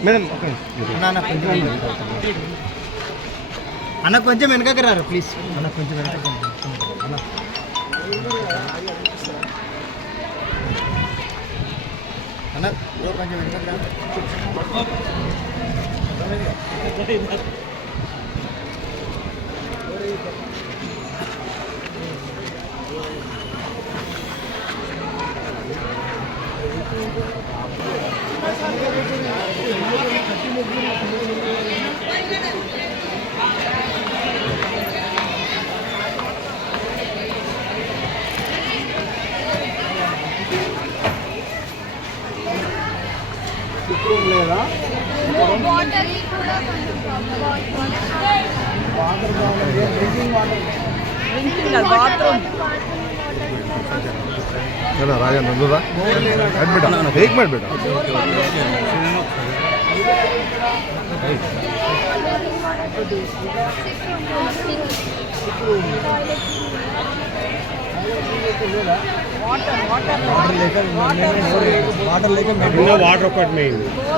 anak kunci main kan gerak, please anak kunci main kan, anak dua kunci main kan, terima ఇప్పుడు లేదా water drinking water water లేక water లేక water ఒకటి మెయిన్